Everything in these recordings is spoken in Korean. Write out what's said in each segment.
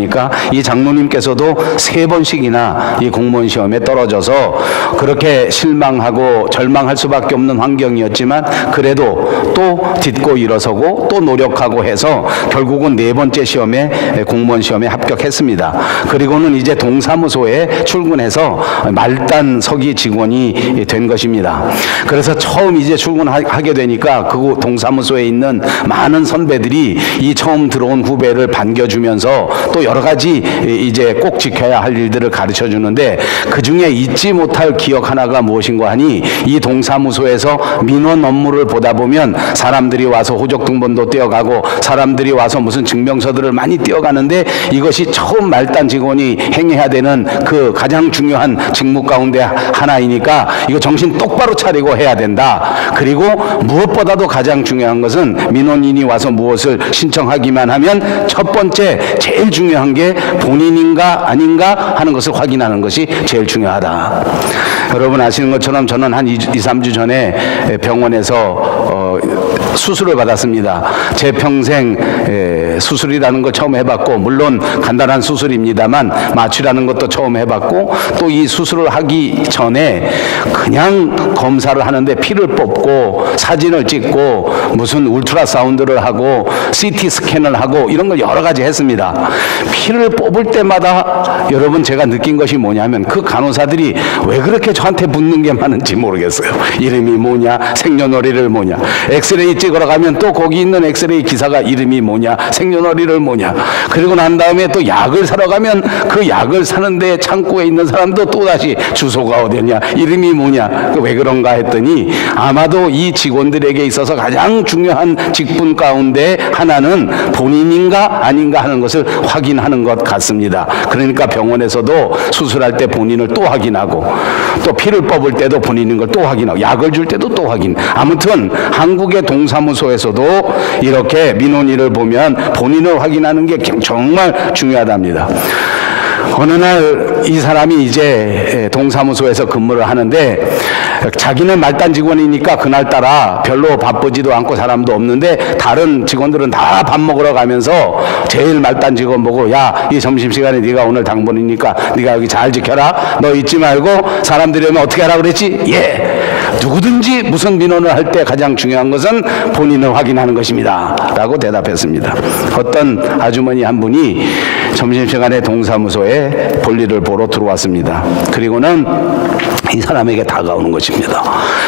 하시니까 이 장로님께서도 3번씩이나 이 공무원 시험에 떨어져서 그렇게 실망하고 절망할 수밖에 없는 환경이었지만 그래도 또 딛고 일어서고 또 노력하고 해서 결국은 4번째 시험에 공무원 시험에 합격했습니다. 그리고는 이제 동사무소에 출근해서 말단 서기 직원이 된 것입니다. 그래서 처음 이제 출근하게 되니까 그 동사무소에 있는 많은 선배들이 이 처음 들어온 후배를 반겨주면서 또 여러 가지 이제 꼭 지켜야 할 일들을 가르쳐 주는데 그 중에 잊지 못할 기억 하나가 무엇인가 하니 이 동사무소에서 민원 업무를 보다 보면 사람들이 와서 호적 등본도 떼어가고 사람들이 와서 무슨 증명서들을 많이 떼어가는데 이것이 처음 말단 직원이 행해야 되는 그 가장 중요한 직무 가운데 하나이니까 이거 정신 똑바로 차리고 해야 된다. 그리고 무엇보다도 가장 중요한 것은 민원인이 와서 무엇을 신청하기만 하면 첫 번째 제일 중요한 게 본인인가 아닌가 하는 것을 확인하는 것이 제일 중요하다. 여러분 아시는 것처럼 저는 한 2-3주 전에 병원에서 수술을 받았습니다. 제 평생 수술이라는 걸 처음 해봤고 물론 간단한 수술입니다만 마취라는 것도 처음 해봤고 또 이 수술을 하기 전에 그냥 검사를 하는데 피를 뽑고 사진을 찍고 무슨 울트라사운드를 하고 CT 스캔을 하고 이런 걸 여러 가지 했습니다. 피를 뽑을 때마다 여러분 제가 느낀 것이 뭐냐면 그 간호사들이 왜 그렇게 저한테 묻는 게 많은지 모르겠어요. 이름이 뭐냐, 생년월일을 뭐냐, 엑스레이 찍으러 가면 또 거기 있는 엑스레이 기사가 이름이 뭐냐, 생년월일을 뭐냐, 그리고 난 다음에 또 약을 사러 가면 그 약을 사는데 창고에 있는 사람도 또다시 주소가 어디냐, 이름이 뭐냐, 왜 그런가 했더니 아마도 이 직원들에게 있어서 가장 중요한 직분 가운데 하나는 본인인가 아닌가 하는 것을 확인하는 것 같습니다. 그러니까 병원에서도 수술할 때 본인을 또 확인하고 또 피를 뽑을 때도 본인인 걸 또 확인하고 약을 줄 때도 또 확인. 아무튼 한국의 동사무소에서도 이렇게 민원인을 보면 본인을 확인하는 게 정말 중요하답니다. 어느 날 이 사람이 이제 동사무소에서 근무를 하는데 자기는 말단 직원이니까 그날따라 별로 바쁘지도 않고 사람도 없는데 다른 직원들은 다 밥 먹으러 가면서 제일 말단 직원 보고 야, 이 점심시간에 네가 오늘 당번이니까 네가 여기 잘 지켜라. 너 잊지 말고 사람들이 오면 어떻게 하라 그랬지? 예. 누구든지 무슨 민원을 할 때 가장 중요한 것은 본인을 확인하는 것입니다. 라고 대답했습니다. 어떤 아주머니 한 분이 점심시간에 동사무소에 볼일을 보러 들어왔습니다. 그리고는 이 사람에게 다가오는 것입니다.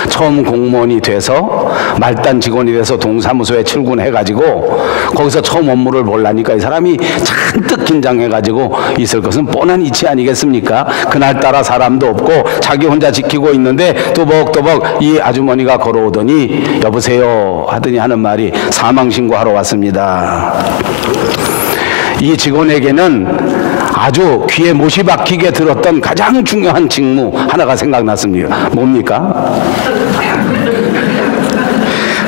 처음 공무원이 돼서 말단 직원이 돼서 동사무소에 출근해가지고 거기서 처음 업무를 보려니까 이 사람이 잔뜩 긴장해가지고 있을 것은 뻔한 이치 아니겠습니까? 그날따라 사람도 없고 자기 혼자 지키고 있는데 또벅또벅 이 아주머니가 걸어오더니 여보세요 하더니 하는 말이 사망신고하러 왔습니다. 이 직원에게는 아주 귀에 못이 박히게 들었던 가장 중요한 직무 하나가 생각났습니다. 뭡니까?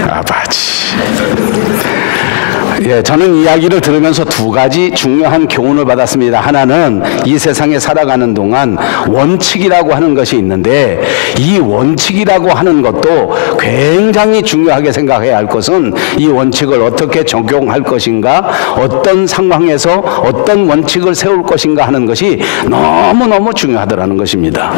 아바지. 예, 저는 이야기를 들으면서 2가지 중요한 교훈을 받았습니다. 하나는 이 세상에 살아가는 동안 원칙이라고 하는 것이 있는데 이 원칙이라고 하는 것도 굉장히 중요하게 생각해야 할 것은 이 원칙을 어떻게 적용할 것인가, 어떤 상황에서 어떤 원칙을 세울 것인가 하는 것이 너무너무 중요하더라는 것입니다.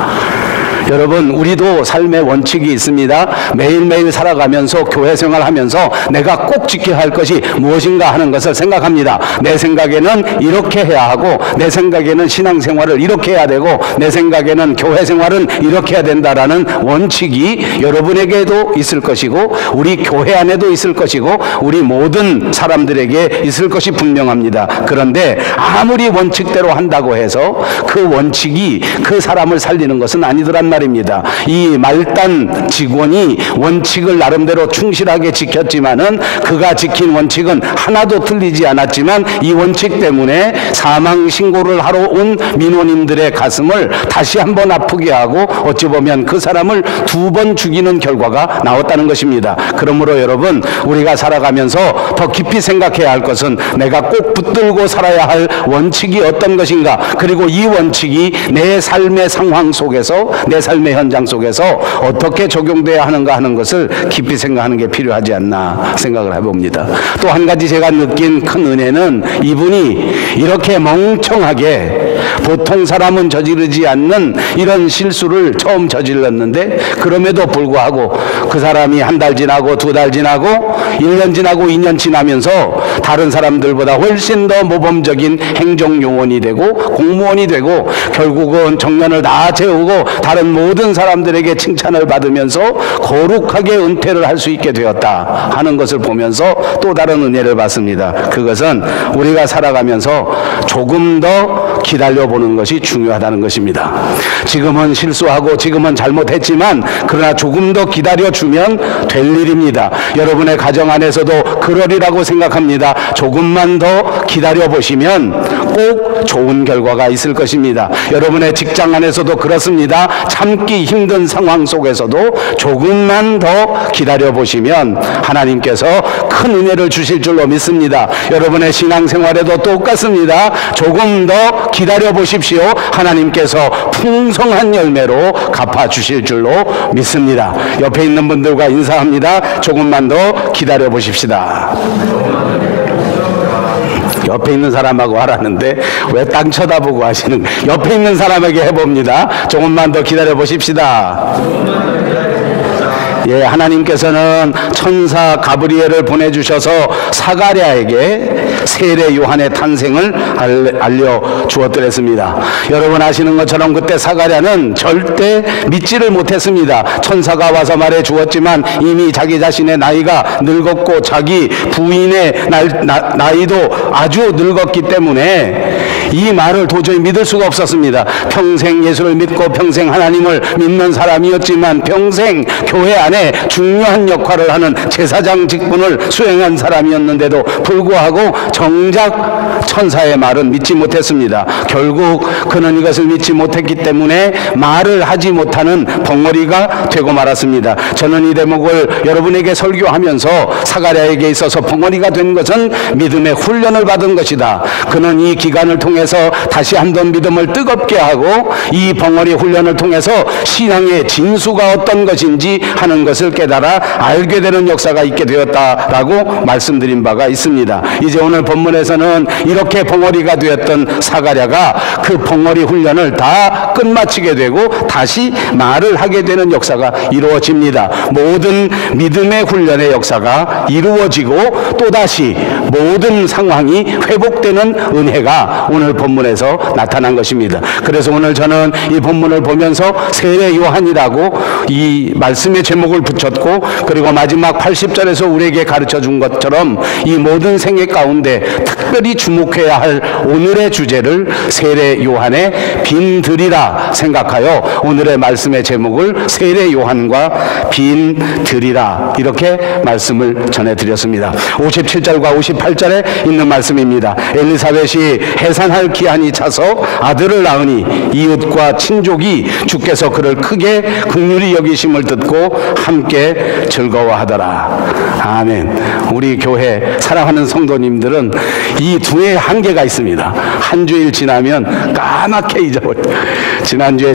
여러분 우리도 삶의 원칙이 있습니다. 매일매일 살아가면서 교회 생활하면서 내가 꼭 지켜야 할 것이 무엇인가 하는 것을 생각합니다. 내 생각에는 이렇게 해야 하고 내 생각에는 신앙생활을 이렇게 해야 되고 내 생각에는 교회 생활은 이렇게 해야 된다라는 원칙이 여러분에게도 있을 것이고 우리 교회 안에도 있을 것이고 우리 모든 사람들에게 있을 것이 분명합니다. 그런데 아무리 원칙대로 한다고 해서 그 원칙이 그 사람을 살리는 것은 아니더란 말입니다. 이 말단 직원이 원칙을 나름대로 충실하게 지켰지만은 그가 지킨 원칙은 하나도 틀리지 않았지만 이 원칙 때문에 사망 신고를 하러 온 민원인들의 가슴을 다시 한번 아프게 하고 어찌 보면 그 사람을 2번 죽이는 결과가 나왔다는 것입니다. 그러므로 여러분 우리가 살아가면서 더 깊이 생각해야 할 것은 내가 꼭 붙들고 살아야 할 원칙이 어떤 것인가, 그리고 이 원칙이 내 삶의 상황 속에서 내 삶의 현장 속에서 어떻게 적용돼야 하는가 하는 것을 깊이 생각하는 게 필요하지 않나 생각을 해봅니다. 또 한 가지 제가 느낀 큰 은혜는 이분이 이렇게 멍청하게 보통 사람은 저지르지 않는 이런 실수를 처음 저질렀는데 그럼에도 불구하고 그 사람이 한 달 지나고 두 달 지나고 1년 지나고 2년 지나면서 다른 사람들보다 훨씬 더 모범적인 행정요원이 되고 공무원이 되고 결국은 정년을 다 채우고 다른 모든 사람들에게 칭찬을 받으면서 거룩하게 은퇴를 할 수 있게 되었다 하는 것을 보면서 또 다른 은혜를 받습니다. 그것은 우리가 살아가면서 조금 더 기다려보는 것이 중요하다는 것입니다. 지금은 실수하고 지금은 잘못했지만 그러나 조금 더 기다려주면 될 일입니다. 여러분의 가정 안에서도 그러리라고 생각합니다. 조금만 더 기다려보시면 꼭 좋은 결과가 있을 것입니다. 여러분의 직장 안에서도 그렇습니다. 참기 힘든 상황 속에서도 조금만 더 기다려보시면 하나님께서 큰 은혜를 주실 줄로 믿습니다. 여러분의 신앙생활에도 똑같습니다. 조금 더 기다려보십시오. 하나님께서 풍성한 열매로 갚아주실 줄로 믿습니다. 옆에 있는 분들과 인사합니다. 조금만 더 기다려보십시다. 옆에 있는 사람하고 하라는데 왜 땅 쳐다보고 하시는, 옆에 있는 사람에게 해봅니다. 조금만 더 기다려보십시다. 예, 하나님께서는 천사 가브리엘을 보내주셔서 사가랴에게 세례 요한의 탄생을 알려주었더랬습니다. 여러분 아시는 것처럼 그때 사가랴는 절대 믿지를 못했습니다. 천사가 와서 말해주었지만 이미 자기 자신의 나이가 늙었고 자기 부인의 나이도 아주 늙었기 때문에 이 말을 도저히 믿을 수가 없었습니다. 평생 예수를 믿고 평생 하나님을 믿는 사람이었지만 평생 교회 안에 중요한 역할을 하는 제사장 직분을 수행한 사람이었는데도 불구하고 정작 천사의 말은 믿지 못했습니다. 결국 그는 이것을 믿지 못했기 때문에 말을 하지 못하는 벙어리가 되고 말았습니다. 저는 이 대목을 여러분에게 설교하면서 사가랴에게 있어서 벙어리가 된 것은 믿음의 훈련을 받은 것이다. 그는 이 기간을 통해서 다시 한번 믿음을 뜨겁게 하고 이 벙어리 훈련을 통해서 신앙의 진수가 어떤 것인지 하는 것을 깨달아 알게 되는 역사가 있게 되었다라고 말씀드린 바가 있습니다. 이제 오늘 본문에서는 이렇게 벙어리가 되었던 사가랴가 그 벙어리 훈련을 다 끝마치게 되고 다시 말을 하게 되는 역사가 이루어집니다. 모든 믿음의 훈련의 역사가 이루어지고 또다시 모든 상황이 회복되는 은혜가 오늘 본문에서 나타난 것입니다. 그래서 오늘 저는 이 본문을 보면서 세례 요한이라고 이 말씀의 제목을 붙였고 그리고 마지막 80절에서 우리에게 가르쳐 준 것처럼 이 모든 생애 가운데 특별히 주목해야 할 오늘의 주제를 세례 요한의 빈들이라 생각하여 오늘의 말씀의 제목을 세례 요한과 빈들이라 이렇게 말씀을 전해드렸습니다. 57절과 58절에 있는 말씀입니다. 엘리사벳이 해산할 기한이 차서 아들을 낳으니 이웃과 친족이 주께서 그를 크게 긍휼히 여기심을 듣고 함께 즐거워하더라. 아멘. 우리 교회 사랑하는 성도님들은 이 두의 한계가 있습니다. 한 주일 지나면 까맣게 잊어버려요. 지난주에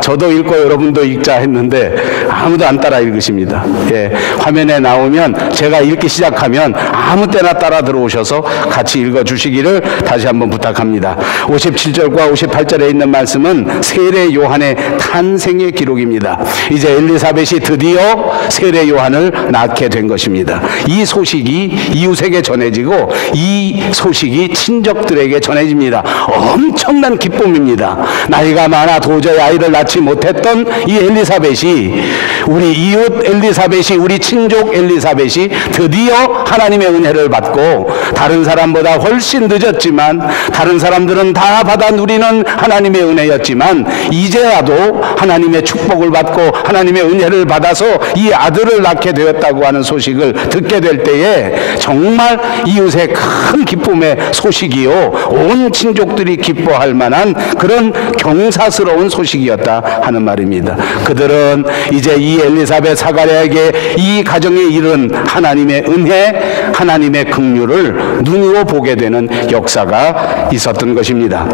저도 읽고 여러분도 읽자 했는데 아무도 안 따라 읽으십니다. 예, 화면에 나오면 제가 읽기 시작하면 아무 때나 따라 들어오셔서 같이 읽어주시기를 다시 한번 부탁합니다. 57절과 58절에 있는 말씀은 세례 요한의 탄생의 기록입니다. 이제 엘리사벳이 드디어 세례 요한을 낳게 된 것입니다. 이 소식이 이웃에게 전해지고 이 소식이 친족들에게 전해집니다. 엄청난 기쁨입니다. 나이가 많아 도저히 아이를 낳지 못했던 이 엘리사벳이, 우리 이웃 엘리사벳이, 우리 친족 엘리사벳이 드디어 하나님의 은혜를 받고 다른 사람보다 훨씬 늦었지만 다른 사람들은 다 받아 누리는 하나님의 은혜였지만 이제라도 하나님의 축복을 받고 하나님의 은혜를 받아서 이 아들을 낳게 되었다고 하는 소식을 듣게 될 때에 정말 이웃의 큰 기쁨에 소식이요 온 친족들이 기뻐할 만한 그런 경사스러운 소식이었다 하는 말입니다. 그들은 이제 이 엘리사벳 사가랴에게 이 가정에 이른 하나님의 은혜, 하나님의 긍휼을 눈으로 보게 되는 역사가 있었던 것입니다.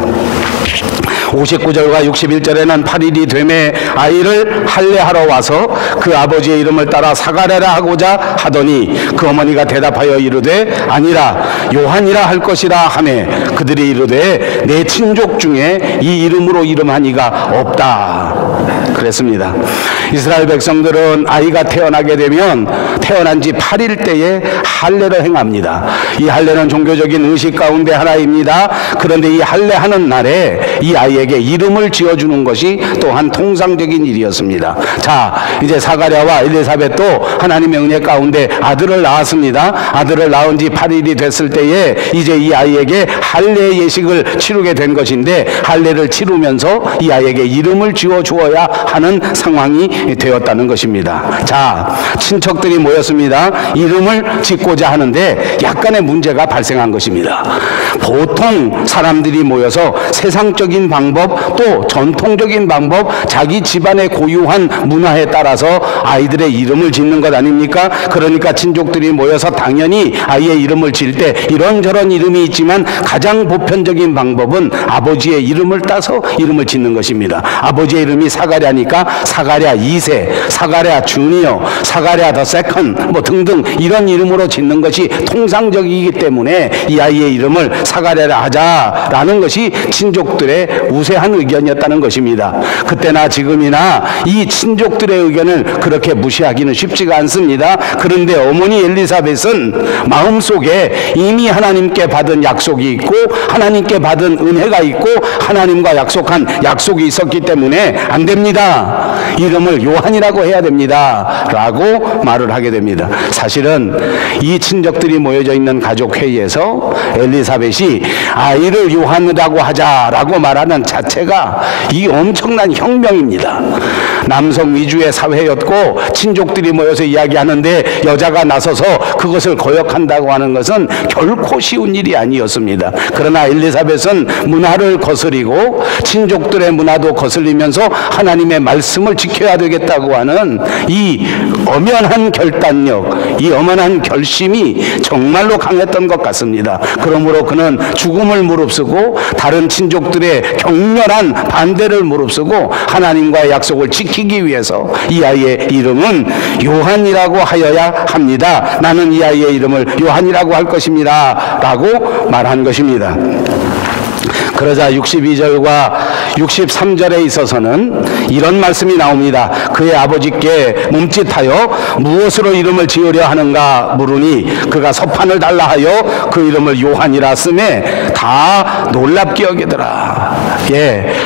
59절과 61절에는 8일이 되매 아이를 할례하러 와서 그 아버지의 이름을 따라 사가랴라 하고자 하더니 그 어머니가 대답하여 이르되 아니라 요한이라 할 것이라 하매 그들이 이르되 내 친족 중에 이 이름으로 이름한 이가 없다 그랬습니다. 이스라엘 백성들은 아이가 태어나게 되면 태어난 지 8일 때에 할례를 행합니다. 이 할례는 종교적인 의식 가운데 하나입니다. 그런데 이 할례하는 날에 이 아이에게 이름을 지어주는 것이 또한 통상적인 일이었습니다. 자, 이제 사가랴와 엘리사벳도 하나님의 은혜 가운데 아들을 낳았습니다. 아들을 낳은 지 8일이 됐을 때에 이제 이 아이에게 할례 예식을 치르게 된 것인데 할례를 치르면서 이 아이에게 이름을 지어 주어야 하는 상황이 되었다는 것입니다. 자, 친척들이 모였습니다. 이름을 짓고자 하는데 약간의 문제가 발생한 것입니다. 보통 사람들이 모여서 세상적인 방법 또 전통적인 방법 자기 집안의 고유한 문화에 따라서 아이들의 이름을 짓는 것 아닙니까? 그러니까 친족들이 모여서 당연히 아이의 이름을 지을 때 이런저런 이름이 있지만 가장 보편적인 방법은 아버지의 이름을 따서 이름을 짓는 것입니다. 아버지의 이름이 사가랴니까 사가랴 2세, 사가랴 주니어, 사가랴 더 세컨 뭐 등등 이런 이름으로 짓는 것이 통상적이기 때문에 이 아이의 이름을 사가랴라 하자라는 것이 친족들의 우세한 의견이었다는 것입니다. 그때나 지금이나 이 친족들의 의견을 그렇게 무시하기는 쉽지가 않습니다. 그런데 어머니 엘리사벳은 마음속에 이미 하나님께 받은 약속이 있고 하나님께 받은 은혜가 있고 하나님과 약속한 약속이 있었기 때문에 안 됩니다. 이름을 요한이라고 해야 됩니다. 라고 말을 하게 됩니다. 사실은 이 친족들이 모여져 있는 가족 회의에서 엘리사벳이 아이를 요한이라고 하자라고 말하는 자체가 이 엄청난 혁명입니다. 남성 위주의 사회였고 친족들이 모여서 이야기하는데 여자가 나서서 그것을 거역한다고 하는 것은 결코 쉬운 일이 아니었습니다. 그러나 엘리사벳은 문화를 거스리고 친족들의 문화도 거슬리면서 하나님의 말씀을 지켜야 되겠다고 하는 이 엄연한 결단력, 이 엄연한 결심이 정말로 강했던 것 같습니다. 그러므로 그는 죽음을 무릅쓰고 다른 친족들의 격렬한 반대를 무릅쓰고 하나님과의 약속을 지키기 위해서 이 아이의 이름은 요한이라고 하여야 합니다. 나는 이 아이의 이름을 요한이라고 할 것입니다. 라고 말한 것입니다. 그러자 62절과 63절에 있어서는 이런 말씀이 나옵니다. 그의 아버지께 멈칫하여 무엇으로 이름을 지으려 하는가 물으니 그가 서판을 달라 하여 그 이름을 요한이라 쓰매 다 놀랍게 여기더라.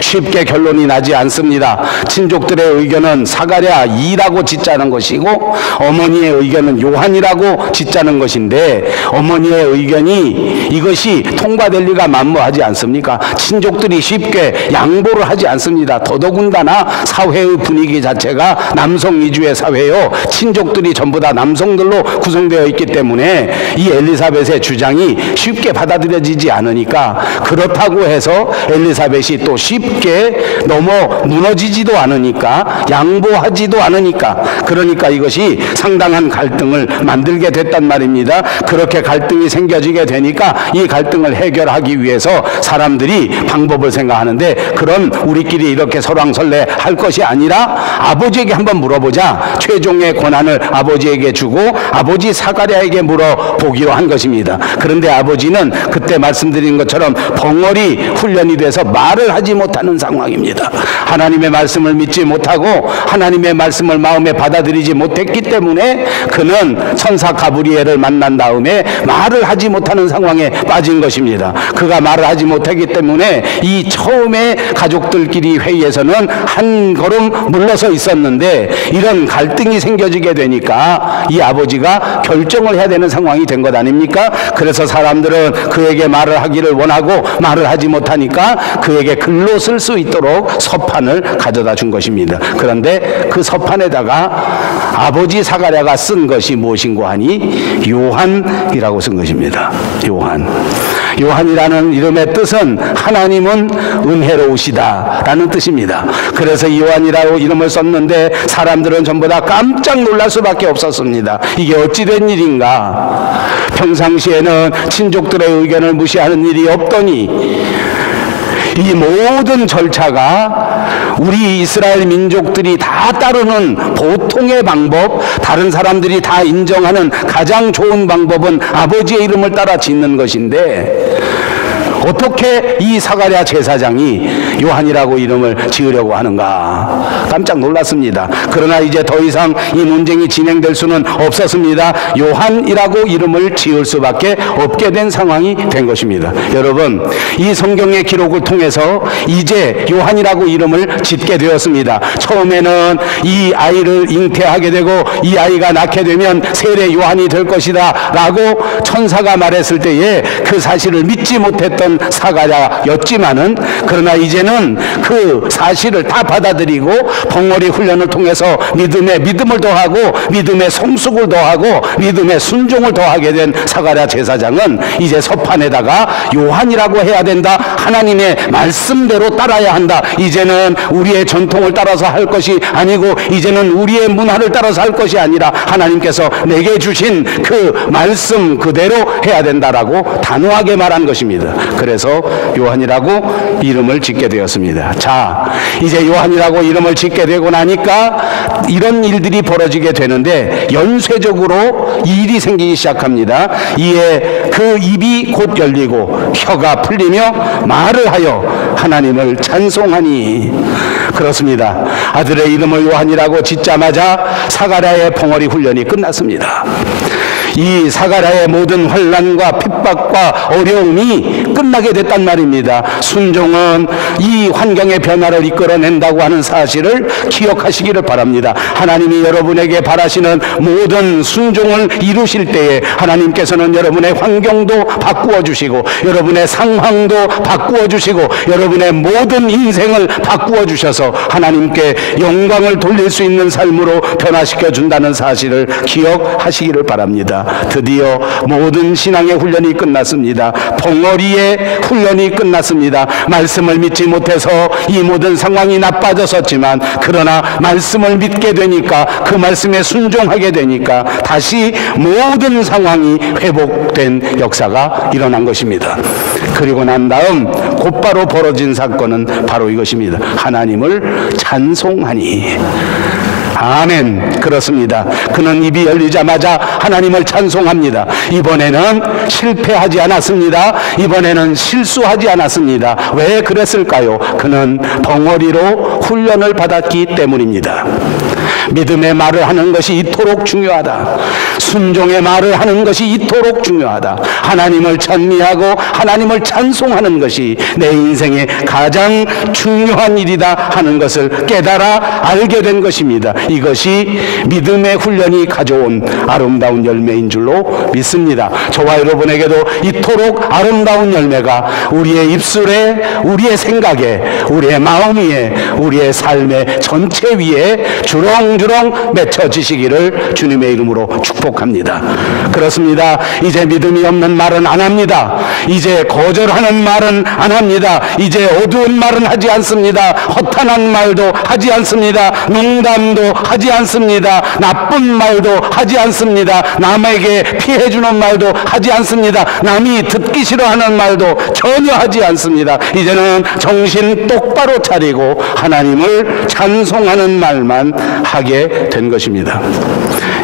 쉽게 결론이 나지 않습니다. 친족들의 의견은 사가랴 2라고 짓자는 것이고 어머니의 의견은 요한이라고 짓자는 것인데 어머니의 의견이 이것이 통과될 리가 만무하지 않습니까? 친족들이 쉽게 양보를 하지 않습니다. 더더군다나 사회의 분위기 자체가 남성 위주의 사회요. 친족들이 전부 다 남성들로 구성되어 있기 때문에 이 엘리사벳의 주장이 쉽게 받아들여지지 않으니까 그렇다고 해서 엘리사벳이 또 쉽게 넘어 무너지지도 않으니까 양보하지도 않으니까 그러니까 이것이 상당한 갈등을 만들게 됐단 말입니다. 그렇게 갈등이 생겨지게 되니까 이 갈등을 해결하기 위해서 사람들이 방법을 생각하는데 그럼 우리끼리 이렇게 설왕설래 할 것이 아니라 아버지에게 한번 물어보자. 최종의 권한을 아버지에게 주고 아버지 사가랴에게 물어보기로 한 것입니다. 그런데 아버지는 그때 말씀드린 것처럼 벙어리 훈련이 돼서 말을 하지 못하는 상황입니다. 하나님의 말씀을 믿지 못하고 하나님의 말씀을 마음에 받아들이지 못했기 때문에 그는 천사 가브리엘을 만난 다음에 말을 하지 못하는 상황에 빠진 것입니다. 그가 말을 하지 못하기 때문에 이 처음에 가족들끼리 회의에서는 한 걸음 물러서 있었는데 이런 갈등이 생겨지게 되니까 이 아버지가 결정을 해야 되는 상황이 된 것 아닙니까? 그래서 사람들은 그에게 말을 하기를 원하고 말을 하지 못하니까 그에게 글로 쓸 수 있도록 서판을 가져다 준 것입니다. 그런데 그 서판에다가 아버지 사가랴가 쓴 것이 무엇인고 하니 요한이라고 쓴 것입니다. 요한. 요한이라는 이름의 뜻은 하나님은 은혜로우시다 라는 뜻입니다. 그래서 요한이라고 이름을 썼는데 사람들은 전부 다 깜짝 놀랄 수밖에 없었습니다. 이게 어찌된 일인가. 평상시에는 친족들의 의견을 무시하는 일이 없더니 이 모든 절차가 우리 이스라엘 민족들이 다 따르는 보통의 방법, 다른 사람들이 다 인정하는 가장 좋은 방법은 아버지의 이름을 따라 짓는 것인데 어떻게 이 사가랴 제사장이 요한이라고 이름을 지으려고 하는가. 깜짝 놀랐습니다. 그러나 이제 더 이상 이 논쟁이 진행될 수는 없었습니다. 요한이라고 이름을 지을 수밖에 없게 된 상황이 된 것입니다. 여러분, 이 성경의 기록을 통해서 이제 요한이라고 이름을 짓게 되었습니다. 처음에는 이 아이를 잉태하게 되고 이 아이가 낳게 되면 세례 요한이 될 것이다 라고 천사가 말했을 때에 그 사실을 믿지 못했던 사가랴였지만은, 그러나 이제는 그 사실을 다 받아들이고 벙어리 훈련을 통해서 믿음을 더하고 믿음의 성숙을 더하고 믿음의 순종을 더하게 된 사가랴 제사장은 이제 서판에다가 요한이라고 해야 된다, 하나님의 말씀대로 따라야 한다, 이제는 우리의 전통을 따라서 할 것이 아니고 이제는 우리의 문화를 따라서 할 것이 아니라 하나님께서 내게 주신 그 말씀 그대로 해야 된다라고 단호하게 말한 것입니다. 그래서 요한이라고 이름을 짓게 되었습니다. 자, 이제 요한이라고 이름을 짓게 되고 나니까 이런 일들이 벌어지게 되는데 연쇄적으로 일이 생기기 시작합니다. 이에 그 입이 곧 열리고 혀가 풀리며 말을 하여 하나님을 찬송하니. 그렇습니다. 아들의 이름을 요한이라고 짓자마자 사가랴의 벙어리 훈련이 끝났습니다. 이 사가랴의 모든 환난과 핍박과 어려움이 끝나게 됐단 말입니다. 순종은 이 환경의 변화를 이끌어낸다고 하는 사실을 기억하시기를 바랍니다. 하나님이 여러분에게 바라시는 모든 순종을 이루실 때에 하나님께서는 여러분의 환경도 바꾸어 주시고 여러분의 상황도 바꾸어 주시고 여러분의 모든 인생을 바꾸어 주셔서 하나님께 영광을 돌릴 수 있는 삶으로 변화시켜 준다는 사실을 기억하시기를 바랍니다. 드디어 모든 신앙의 훈련이 끝났습니다. 벙어리의 훈련이 끝났습니다. 말씀을 믿지 못해서 이 모든 상황이 나빠졌었지만 그러나 말씀을 믿게 되니까 그 말씀에 순종하게 되니까 다시 모든 상황이 회복된 역사가 일어난 것입니다. 그리고 난 다음 곧바로 벌어진 사건은 바로 이것입니다. 하나님을 찬송하니. 아멘. 그렇습니다. 그는 입이 열리자마자 하나님을 찬송합니다. 이번에는 실패하지 않았습니다. 이번에는 실수하지 않았습니다. 왜 그랬을까요? 그는 벙어리로 훈련을 받았기 때문입니다. 믿음의 말을 하는 것이 이토록 중요하다. 순종의 말을 하는 것이 이토록 중요하다. 하나님을 찬미하고 하나님을 찬송하는 것이 내 인생의 가장 중요한 일이다 하는 것을 깨달아 알게 된 것입니다. 이것이 믿음의 훈련이 가져온 아름다운 열매인 줄로 믿습니다. 저와 여러분에게도 이토록 아름다운 열매가 우리의 입술에, 우리의 생각에, 우리의 마음 위에, 우리의 삶의 전체 위에 주렁주렁 맺혀지시기를 주님의 이름으로 축복합니다. 그렇습니다. 이제 믿음이 없는 말은 안 합니다. 이제 거절하는 말은 안 합니다. 이제 어두운 말은 하지 않습니다. 허탄한 말도 하지 않습니다. 농담도 하지 않습니다. 나쁜 말도 하지 않습니다. 남에게 피해주는 말도 하지 않습니다. 남이 듣기 싫어하는 말도 전혀 하지 않습니다. 이제는 정신 똑바로 차리고 하나님을 찬송하는 말만 하게 된 것입니다.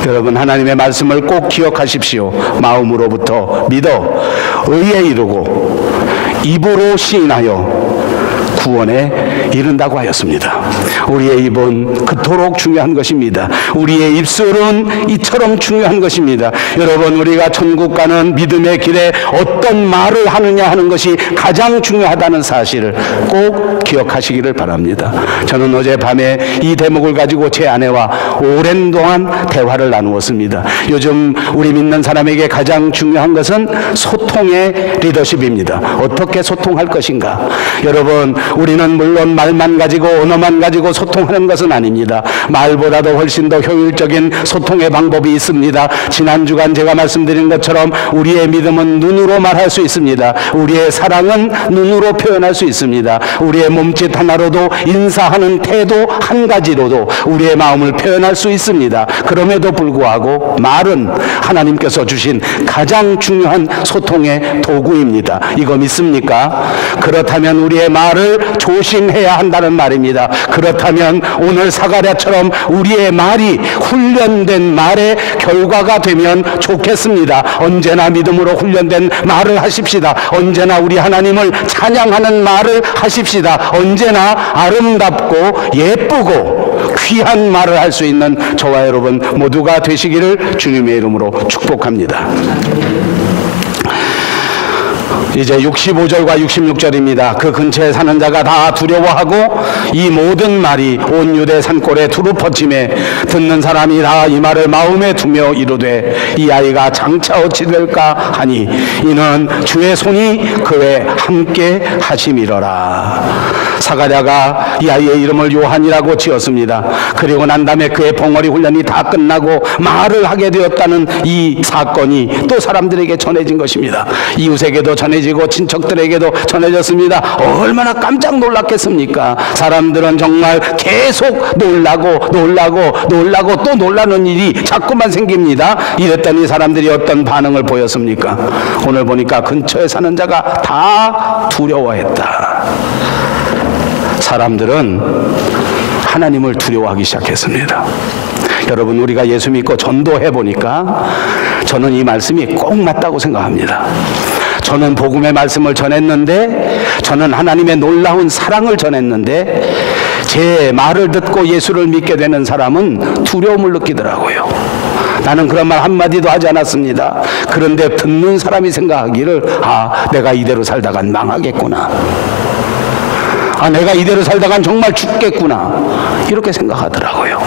여러분, 하나님의 말씀을 꼭 기억하십시오. 마음으로부터 믿어 의에 이르고 입으로 시인하여 구원에 이른다고 하였습니다. 우리의 입은 그토록 중요한 것입니다. 우리의 입술은 이처럼 중요한 것입니다. 여러분, 우리가 천국 가는 믿음의 길에 어떤 말을 하느냐 하는 것이 가장 중요하다는 사실을 꼭 기억하시기를 바랍니다. 저는 어젯밤에 이 대목을 가지고 제 아내와 오랜 동안 대화를 나누었습니다. 요즘 우리 믿는 사람에게 가장 중요한 것은 소통의 리더십입니다. 어떻게 소통할 것인가. 여러분, 우리는 물론 말만 가지고 언어만 가지고 소통하는 것은 아닙니다. 말보다도 훨씬 더 효율적인 소통의 방법이 있습니다. 지난 주간 제가 말씀드린 것처럼 우리의 믿음은 눈으로 말할 수 있습니다. 우리의 사랑은 눈으로 표현할 수 있습니다. 우리의 몸짓 하나로도, 인사하는 태도 한 가지로도 우리의 마음을 표현할 수 있습니다. 그럼에도 불구하고 말은 하나님께서 주신 가장 중요한 소통의 도구입니다. 이거 믿습니까? 그렇다면 우리의 말을 조심해야 한다는 말입니다. 그렇다면 오늘 사가랴처럼 우리의 말이 훈련된 말의 결과가 되면 좋겠습니다. 언제나 믿음으로 훈련된 말을 하십시다. 언제나 우리 하나님을 찬양하는 말을 하십시다. 언제나 아름답고 예쁘고 귀한 말을 할 수 있는 저와 여러분 모두가 되시기를 주님의 이름으로 축복합니다. 이제 65절과 66절입니다. 그 근처에 사는 자가 다 두려워하고 이 모든 말이 온 유대 산골에 두루 퍼짐에 듣는 사람이 다 이 말을 마음에 두며 이르되 이 아이가 장차 어찌 될까 하니 이는 주의 손이 그에 함께 하심이러라. 사가랴가 이 아이의 이름을 요한이라고 지었습니다. 그리고 난 다음에 그의 벙어리 훈련이 다 끝나고 말을 하게 되었다는 이 사건이 또 사람들에게 전해진 것입니다. 이웃에게도 전해지고 친척들에게도 전해졌습니다. 얼마나 깜짝 놀랐겠습니까? 사람들은 정말 계속 놀라고 또 놀라는 일이 자꾸만 생깁니다. 이랬더니 사람들이 어떤 반응을 보였습니까? 오늘 보니까 근처에 사는 자가 다 두려워했다. 사람들은 하나님을 두려워하기 시작했습니다. 여러분, 우리가 예수 믿고 전도해 보니까 저는 이 말씀이 꼭 맞다고 생각합니다. 저는 복음의 말씀을 전했는데, 저는 하나님의 놀라운 사랑을 전했는데 제 말을 듣고 예수를 믿게 되는 사람은 두려움을 느끼더라고요. 나는 그런 말 한마디도 하지 않았습니다. 그런데 듣는 사람이 생각하기를 내가 이대로 살다간 망하겠구나. 내가 이대로 살다간 정말 죽겠구나. 이렇게 생각하더라고요.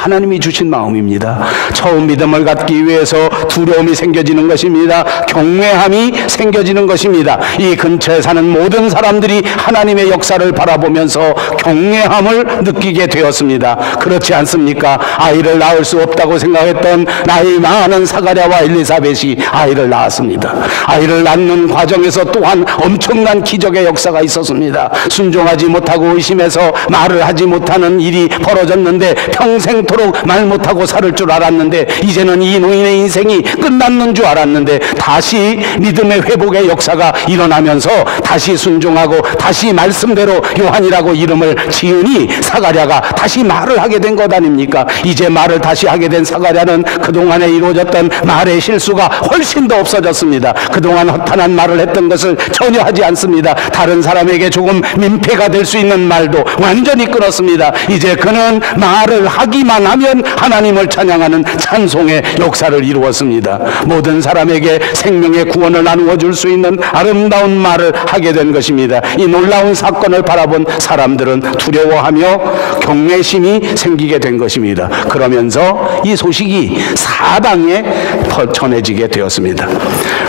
하나님이 주신 마음입니다. 처음 믿음을 갖기 위해서 두려움이 생겨지는 것입니다. 경외함이 생겨지는 것입니다. 이 근처에 사는 모든 사람들이 하나님의 역사를 바라보면서 경외함을 느끼게 되었습니다. 그렇지 않습니까? 아이를 낳을 수 없다고 생각했던 나이 많은 사가랴와 엘리사벳이 아이를 낳았습니다. 아이를 낳는 과정에서 또한 엄청난 기적의 역사가 있었습니다. 순종하지 못하고 의심해서 말을 하지 못하는 일이 벌어졌는데 평생토록 말 못하고 살을 줄 알았는데 이제는 이 노인의 인생이 끝났는 줄 알았는데 다시 믿음의 회복의 역사가 일어나면서 다시 순종하고 다시 말씀대로 요한이라고 이름을 지으니 사가랴가 다시 말을 하게 된 것 아닙니까? 이제 말을 다시 하게 된 사가랴는 그동안에 이루어졌던 말의 실수가 훨씬 더 없어졌습니다. 그동안 허탄한 말을 했던 것을 전혀 하지 않습니다. 다른 사람에게 조금 민폐가 될 수 있는 말도 완전히 끊었습니다. 이제 그는 말을 하기만 하면 하나님을 찬양하는 찬송의 역사를 이루었습니다. 모든 사람에게 생명의 구원을 나누어 줄 수 있는 아름다운 말을 하게 된 것입니다. 이 놀라운 사건을 바라본 사람들은 두려워하며 경외심이 생기게 된 것입니다. 그러면서 이 소식이 사방에 전해지게 되었습니다.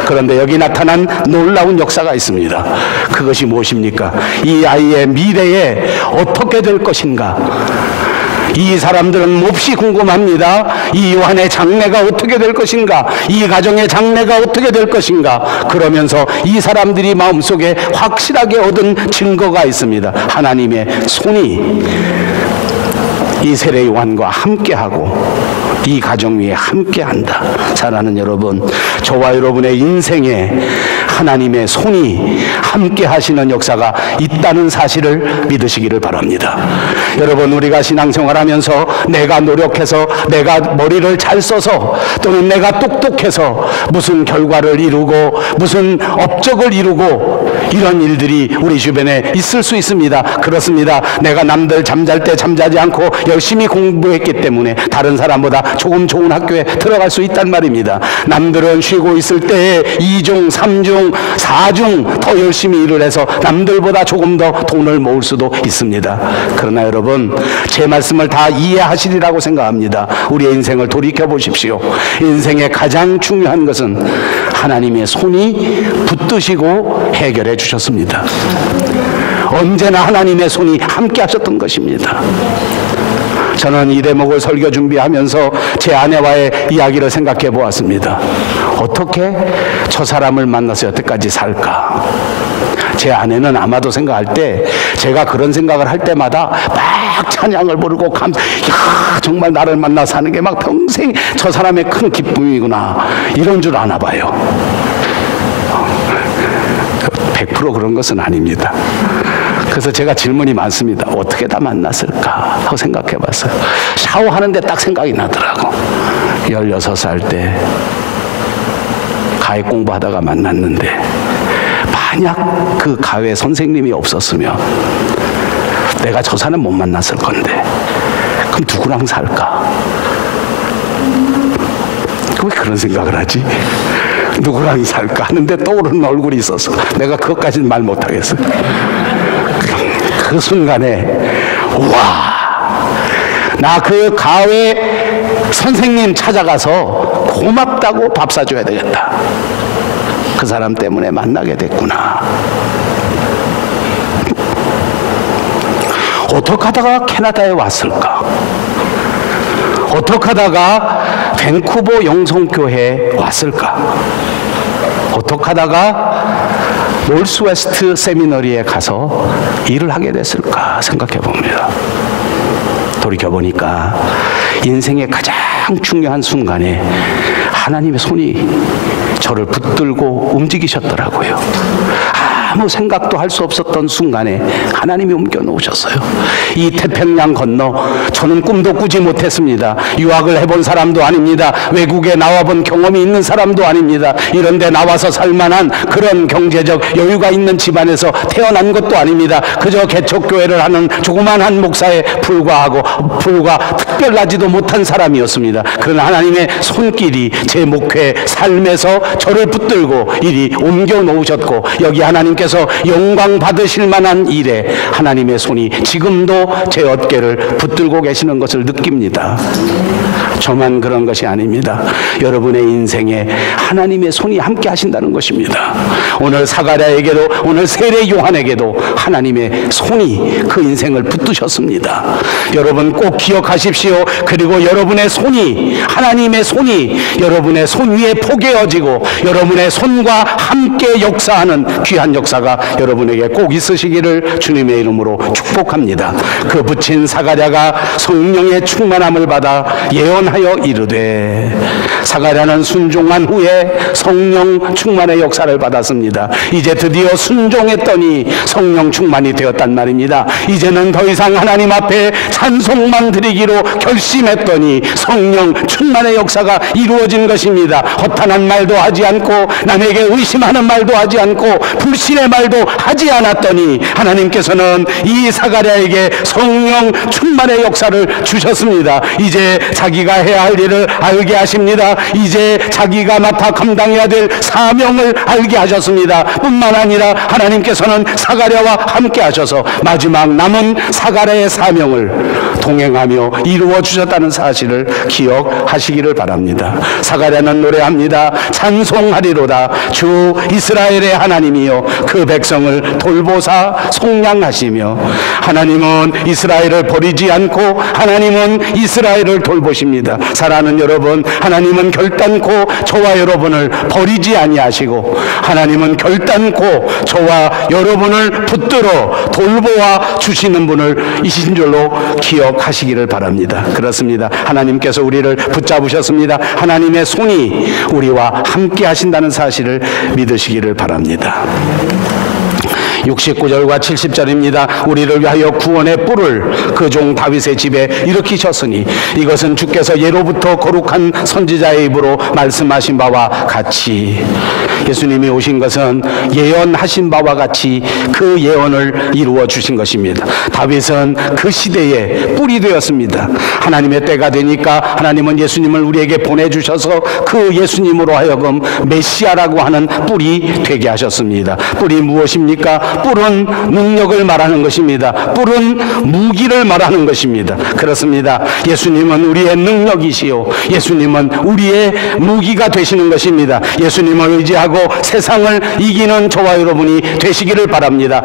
그런데 여기 나타난 놀라운 역사가 있습니다. 그것이 무엇입니까? 이 아이의 미래에 어떻게 될 것인가? 이 사람들은 몹시 궁금합니다. 이 요한의 장래가 어떻게 될 것인가? 이 가정의 장래가 어떻게 될 것인가? 그러면서 이 사람들이 마음속에 확실하게 얻은 증거가 있습니다. 하나님의 손이 이 세례 요한과 함께하고 이 가정 위에 함께한다. 사랑하는 여러분, 저와 여러분의 인생에 하나님의 손이 함께 하시는 역사가 있다는 사실을 믿으시기를 바랍니다. 여러분, 우리가 신앙생활하면서 내가 노력해서, 내가 머리를 잘 써서, 또는 내가 똑똑해서 무슨 결과를 이루고 무슨 업적을 이루고 이런 일들이 우리 주변에 있을 수 있습니다. 그렇습니다. 내가 남들 잠잘 때 잠자지 않고 열심히 공부했기 때문에 다른 사람보다 조금 좋은 학교에 들어갈 수 있단 말입니다. 남들은 쉬고 있을 때에 2중, 3중, 4중 더 열심히 일을 해서 남들보다 조금 더 돈을 모을 수도 있습니다. 그러나 여러분, 제 말씀을 다 이해하시리라고 생각합니다. 우리의 인생을 돌이켜 보십시오. 인생의 가장 중요한 것은 하나님의 손이 붙드시고 해결해 주셨습니다. 언제나 하나님의 손이 함께 하셨던 것입니다. 저는 이 대목을 설교 준비하면서 제 아내와의 이야기를 생각해 보았습니다. 어떻게 저 사람을 만나서 여태까지 살까? 제 아내는 아마도 생각할 때, 제가 그런 생각을 할 때마다 막 찬양을 부르고 야, 정말 나를 만나 사는 게 막 평생 저 사람의 큰 기쁨이구나, 이런 줄 아나 봐요. 100% 그런 것은 아닙니다. 그래서 제가 질문이 많습니다. 어떻게 다 만났을까 하고 생각해 봤어요. 샤워하는데 딱 생각이 나더라고. 16살 때 가해 공부하다가 만났는데, 만약 그 가해 선생님이 없었으면 내가 저 사람 못 만났을 건데, 그럼 누구랑 살까? 왜 그런 생각을 하지? 누구랑 살까 하는데 떠오르는 얼굴이 있어서 내가 그것까지는 말 못하겠어요. 그 순간에 와, 나 그 가해 선생님 찾아가서 고맙다고 밥 사줘야 되겠다. 그 사람 때문에 만나게 됐구나. 어떻게 하다가 캐나다에 왔을까? 어떻게 하다가 밴쿠버 영성교회에 왔을까? 어떻게 하다가 놀스웨스트 세미너리에 가서 일을 하게 됐을까 생각해 봅니다. 돌이켜보니까 인생의 가장 중요한 순간에 하나님의 손이 저를 붙들고 움직이셨더라고요. 아무 생각도 할 수 없었던 순간에 하나님이 옮겨 놓으셨어요. 이 태평양 건너 저는 꿈도 꾸지 못했습니다. 유학을 해본 사람도 아닙니다. 외국에 나와본 경험이 있는 사람도 아닙니다. 이런데 나와서 살만한 그런 경제적 여유가 있는 집안에서 태어난 것도 아닙니다. 그저 개척교회를 하는 조그만한 목사에 불과 특별하지도 못한 사람이었습니다. 그러나 하나님의 손길이 제 목회 삶에서 저를 붙들고 이리 옮겨 놓으셨고, 여기 하나님께서 영광 받으실 만한 일에 하나님의 손이 지금도 제 어깨를 붙들고 계시는 것을 느낍니다. 저만 그런 것이 아닙니다. 여러분의 인생에 하나님의 손이 함께 하신다는 것입니다. 오늘 사가랴에게도, 오늘 세례 요한에게도 하나님의 손이 그 인생을 붙드셨습니다. 여러분 꼭 기억하십시오. 그리고 여러분의 손이, 하나님의 손이 여러분의 손 위에 포개어지고 여러분의 손과 함께 역사하는 귀한 역사가 여러분에게 꼭 있으시기를 주님의 이름으로 축복합니다. 그 붙인 사가랴가 성령의 충만함을 받아 예언하여 이르되, 사가랴는 순종한 후에 성령 충만의 역사를 받았습니다. 이제 드디어 순종했더니 성령 충만이 되었단 말입니다. 이제는 더 이상 하나님 앞에 찬송만 드리기로 결심했더니 성령 충만의 역사가 이루어진 것입니다. 허탄한 말도 하지 않고 남에게 의심하는 말도 하지 않고 불신의 말도 하지 않았더니 하나님께서는 이 사가랴에게 성령 충만의 역사를 주셨습니다. 이제 자기가 해야 할 일을 알게 하십니다. 이제 자기가 맡아 감당해야 될 사명을 알게 하셨습니다. 뿐만 아니라 하나님께서는 사가랴와 함께 하셔서 마지막 남은 사가랴의 사명을 동행하며 이루어 주셨다는 사실을 기억하시기를 바랍니다. 사가랴는 노래합니다. 찬송하리로다. 주 이스라엘의 하나님이여 그 백성을 돌보사 속량하시며. 하나님은 이스라엘을 버리지 않고 하나님은 이스라엘을 돌보십니다. 사랑하는 여러분, 하나님은 결단코 저와 여러분을 버리지 아니하시고 하나님은 결단코 저와 여러분을 붙들어 돌보아 주시는 분을 이신 줄로 기억하시기를 바랍니다. 그렇습니다. 하나님께서 우리를 붙잡으셨습니다. 하나님의 손이 우리와 함께 하신다는 사실을 믿으시기를 바랍니다. 69절과 70절입니다. 우리를 위하여 구원의 뿔을 그 종 다윗의 집에 일으키셨으니 이것은 주께서 예로부터 거룩한 선지자의 입으로 말씀하신 바와 같이, 예수님이 오신 것은 예언하신 바와 같이 그 예언을 이루어 주신 것입니다. 다윗은 그 시대에 뿔이 되었습니다. 하나님의 때가 되니까 하나님은 예수님을 우리에게 보내주셔서 그 예수님으로 하여금 메시아라고 하는 뿔이 되게 하셨습니다. 뿔이 무엇입니까? 뿔은 능력을 말하는 것입니다. 뿔은 무기를 말하는 것입니다. 그렇습니다. 예수님은 우리의 능력이시요, 예수님은 우리의 무기가 되시는 것입니다. 예수님을 의지하고 세상을 이기는 저와 여러분이 되시기를 바랍니다.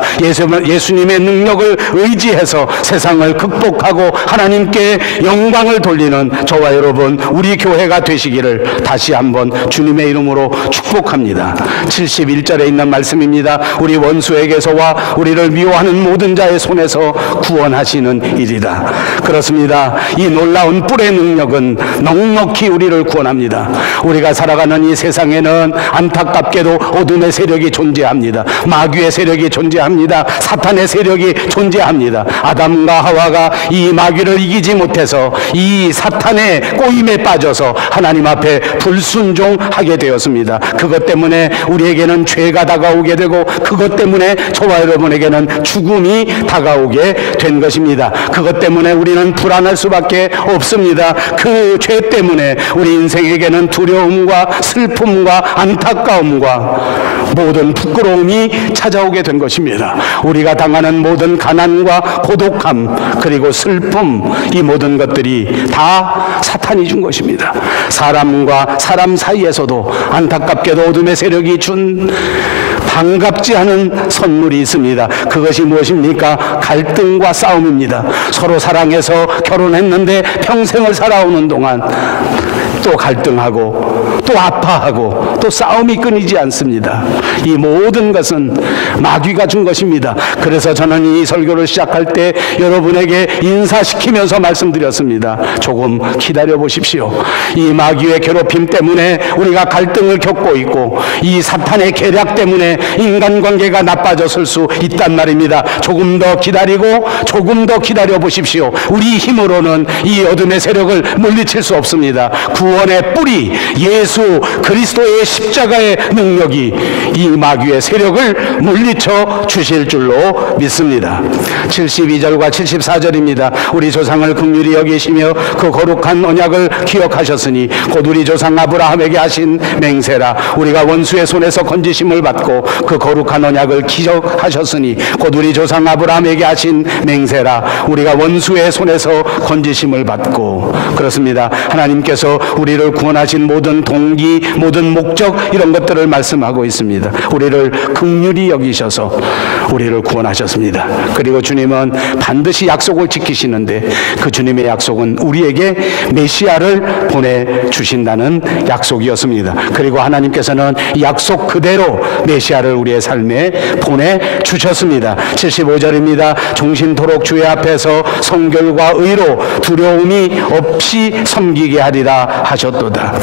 예수님의 능력을 의지해서 세상을 극복하고 하나님께 영광을 돌리는 저와 여러분, 우리 교회가 되시기를 다시 한번 주님의 이름으로 축복합니다. 71절에 있는 말씀입니다. 우리 원수에게서와 우리를 미워하는 모든 자의 손에서 구원하시는 일이다. 그렇습니다. 이 놀라운 뿔의 능력은 넉넉히 우리를 구원합니다. 우리가 살아가는 이 세상에는 안타깝게도 어둠의 세력이 존재합니다. 마귀의 세력이 존재합니다. 사탄의 세력이 존재합니다. 아담과 하와가 이 마귀를 이기지 못해서 이 사탄의 꼬임에 빠져서 하나님 앞에 불순종하게 되었습니다. 그것 때문에 우리에게는 죄가 다가오게 되고, 그것 때문에 저와 여러분에게는 죽음이 다가오게 된 것입니다. 그것 때문에 우리는 불안할 수밖에 없습니다. 그 죄 때문에 우리 인생에게는 두려움과 슬픔과 안타까움과 모든 부끄러움이 찾아오게 된 것입니다. 우리가 당하는 모든 가난과 고독함, 그리고 슬픔, 이 모든 것들이 다 사탄이 준 것입니다. 사람과 사람 사이에서도 안타깝게도 어둠의 세력이 준 반갑지 않은 선물이 있습니다. 그것이 무엇입니까? 갈등과 싸움입니다. 서로 사랑해서 결혼했는데 평생을 살아오는 동안 또 갈등하고 또 아파하고 또 싸움이 끊이지 않습니다. 이 모든 것은 마귀가 준 것입니다. 그래서 저는 이 설교를 시작할 때 여러분에게 인사시키면서 말씀드렸습니다. 조금 기다려 보십시오. 이 마귀의 괴롭힘 때문에 우리가 갈등을 겪고 있고, 이 사탄의 계략 때문에 인간관계가 나빠졌을 수 있단 말입니다. 조금 더 기다리고 조금 더 기다려 보십시오. 우리 힘으로는 이 어둠의 세력을 물리칠 수 없습니다. 구원의 뿌리 예수 그리스도의 십자가의 능력이 이 마귀의 세력을 물리쳐 주실 줄로 믿습니다. 72절과 74절입니다. 우리 조상을 긍휼히 여기시며 그 거룩한 언약을 기억하셨으니 곧 우리 조상 아브라함에게 하신 맹세라. 우리가 원수의 손에서 건지심을 받고 그 거룩한 언약을 기억하셨으니 곧 우리 조상 아브라함에게 하신 맹세라. 우리가 원수의 손에서 건지심을 받고. 그렇습니다. 하나님께서 우리를 구원하신 모든 동기, 모든 목적, 이런 것들을 말씀하고 있습니다. 우리를 긍휼히 여기셔서 우리를 구원하셨습니다. 그리고 주님은 반드시 약속을 지키시는데, 그 주님의 약속은 우리에게 메시아를 보내주신다는 약속이었습니다. 그리고 하나님께서는 약속 그대로 메시아를 우리의 삶에 보내주셨습니다. 75절입니다. 종신토록 주의 앞에서 성결과 의로 두려움이 없이 섬기게 하리라 하셨도다.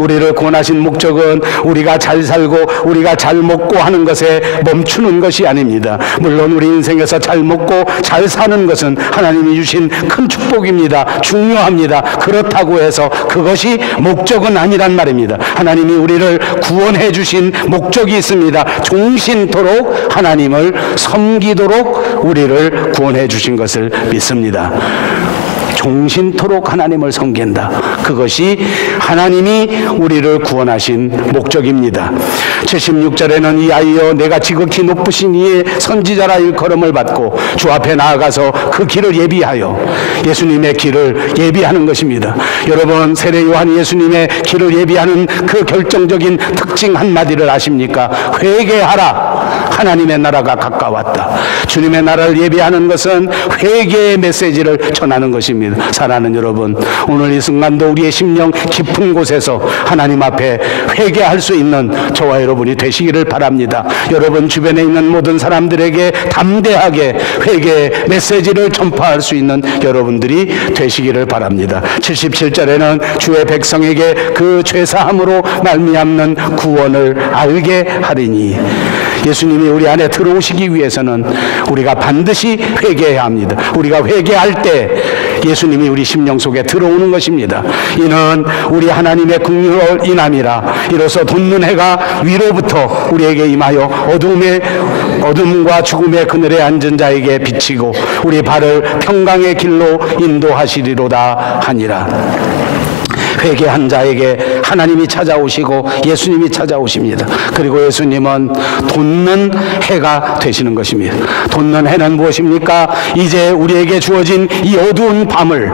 우리를 구원하신 목적은 우리가 잘 살고 우리가 잘 먹고 하는 것에 멈추는 것이 아닙니다. 물론 우리 인생에서 잘 먹고 잘 사는 것은 하나님이 주신 큰 축복입니다. 중요합니다. 그렇다고 해서 그것이 목적은 아니란 말입니다. 하나님이 우리를 구원해 주신 목적이 있습니다. 종신토록 하나님을 섬기도록 우리를 구원해 주신 것을 믿습니다. 종신토록 하나님을 섬긴다. 그것이 하나님이 우리를 구원하신 목적입니다. 76절에는 이 아이여 내가 지극히 높으신 이의 선지자라 일컬음을 받고 주 앞에 나아가서 그 길을 예비하여. 예수님의 길을 예비하는 것입니다. 여러분, 세례 요한이 예수님의 길을 예비하는 그 결정적인 특징 한마디를 아십니까? 회개하라. 하나님의 나라가 가까웠다. 주님의 나라를 예비하는 것은 회개의 메시지를 전하는 것입니다. 사랑하는 여러분, 오늘 이 순간도 우리의 심령 깊은 곳에서 하나님 앞에 회개할 수 있는 저와 여러분이 되시기를 바랍니다. 여러분 주변에 있는 모든 사람들에게 담대하게 회개의 메시지를 전파할 수 있는 여러분들이 되시기를 바랍니다. 77절에는 주의 백성에게 그 죄사함으로 말미암는 구원을 알게 하리니. 예수님이 우리 안에 들어오시기 위해서는 우리가 반드시 회개해야 합니다. 우리가 회개할 때 예수님이 우리 심령 속에 들어오는 것입니다. 이는 우리 하나님의 긍휼을 인함이라. 이로써 돋는 해가 위로부터 우리에게 임하여 어둠과 죽음의 그늘에 앉은 자에게 비치고 우리 발을 평강의 길로 인도하시리로다 하니라. 회개한 자에게 하나님이 찾아오시고 예수님이 찾아오십니다. 그리고 예수님은 돋는 해가 되시는 것입니다. 돋는 해는 무엇입니까? 이제 우리에게 주어진 이 어두운 밤을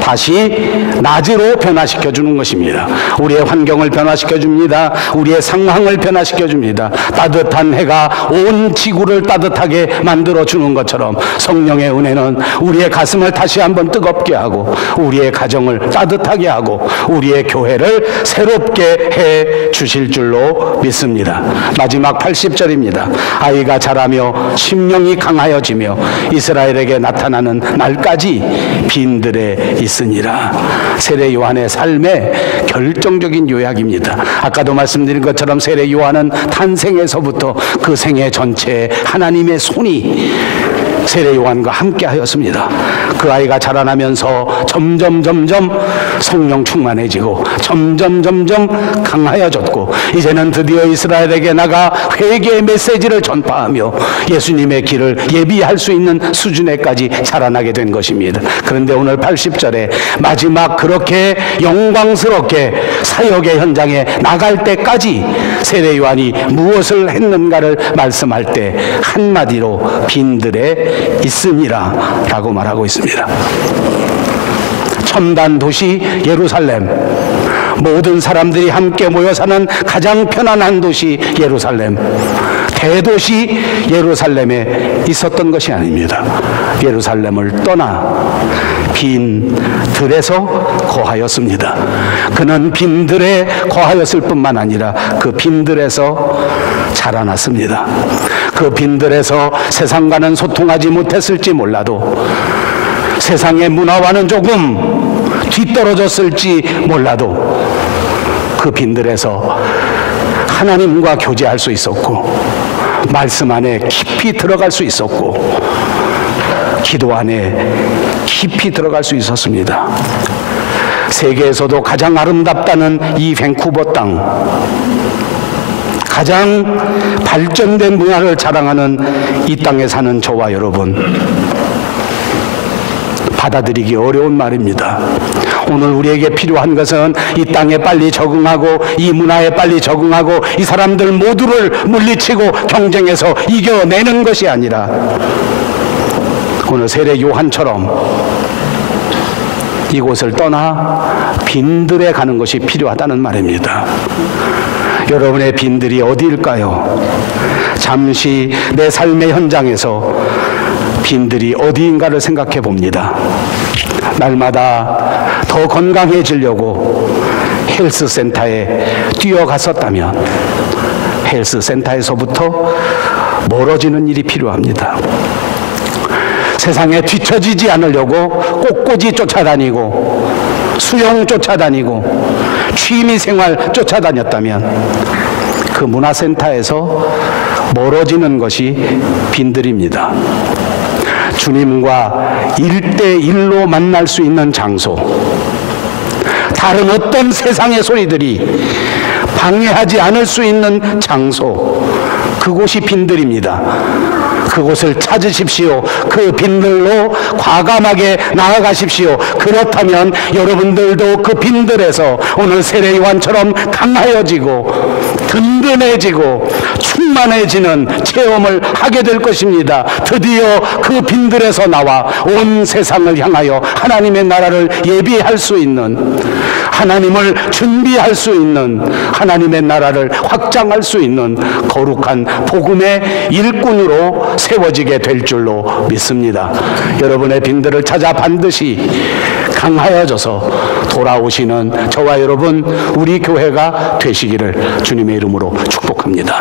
다시 낮으로 변화시켜 주는 것입니다. 우리의 환경을 변화시켜 줍니다. 우리의 상황을 변화시켜 줍니다. 따뜻한 해가 온 지구를 따뜻하게 만들어 주는 것처럼 성령의 은혜는 우리의 가슴을 다시 한번 뜨겁게 하고 우리의 가정을 따뜻하게 하고 우리의 교회를 새롭게 해 주실 줄로 믿습니다. 마지막 80절입니다. 아이가 자라며 심령이 강하여지며 이스라엘에게 나타나는 날까지 빈들에 있으니라. 세례 요한의 삶의 결정적인 요약입니다. 아까도 말씀드린 것처럼 세례 요한은 탄생에서부터 그 생애 전체에 하나님의 손이 세례 요한과 함께 하였습니다. 그 아이가 자라나면서 점점 성령 충만해지고 점점 강하여졌고 이제는 드디어 이스라엘에게 나가 회개의 메시지를 전파하며 예수님의 길을 예비할 수 있는 수준에까지 자라나게 된 것입니다. 그런데 오늘 80절에 마지막 그렇게 영광스럽게 사역의 현장에 나갈 때까지 세례 요한이 무엇을 했는가를 말씀할 때 한마디로 빈들에 있으니라 라고 말하고 있습니다. 첨단 도시 예루살렘, 모든 사람들이 함께 모여 사는 가장 편안한 도시 예루살렘, 대도시 예루살렘에 있었던 것이 아닙니다. 예루살렘을 떠나 빈 들에서 거하였습니다. 그는 빈들에 거하였을 뿐만 아니라 그 빈들에서 자라났습니다. 그 빈들에서 세상과는 소통하지 못했을지 몰라도 세상의 문화와는 조금 뒤떨어졌을지 몰라도 그 빈들에서 하나님과 교제할 수 있었고 말씀 안에 깊이 들어갈 수 있었고 기도 안에 깊이 들어갈 수 있었습니다. 세계에서도 가장 아름답다는 이 밴쿠버 땅, 가장 발전된 문화를 자랑하는 이 땅에 사는 저와 여러분, 받아들이기 어려운 말입니다. 오늘 우리에게 필요한 것은 이 땅에 빨리 적응하고 이 문화에 빨리 적응하고 이 사람들 모두를 물리치고 경쟁해서 이겨내는 것이 아니라 오늘 세례 요한처럼 이곳을 떠나 빈들에 가는 것이 필요하다는 말입니다. 여러분의 빈들이 어디일까요? 잠시 내 삶의 현장에서 빈들이 어디인가를 생각해 봅니다. 날마다 더 건강해지려고 헬스센터에 뛰어갔었다면 헬스센터에서부터 멀어지는 일이 필요합니다. 세상에 뒤처지지 않으려고 꽃꽂이 쫓아다니고 수영 쫓아다니고 취미생활 쫓아다녔다면 그 문화센터에서 멀어지는 것이 빈들입니다. 주님과 1대1로 만날 수 있는 장소, 다른 어떤 세상의 소리들이 방해하지 않을 수 있는 장소, 그곳이 빈들입니다. 그곳을 찾으십시오. 그 빈들로 과감하게 나아가십시오. 그렇다면 여러분들도 그 빈들에서 오늘 세례 요한처럼 강하여지고 든든해지고 충만해지는 체험을 하게 될 것입니다. 드디어 그 빈들에서 나와 온 세상을 향하여 하나님의 나라를 예비할 수 있는, 하나님을 준비할 수 있는, 하나님의 나라를 확장할 수 있는 거룩한 복음의 일꾼으로 세워지게 될 줄로 믿습니다. 여러분의 빈들을 찾아 반드시 강하여져서 돌아오시는 저와 여러분, 우리 교회가 되시기를 주님의 이름으로 축복합니다.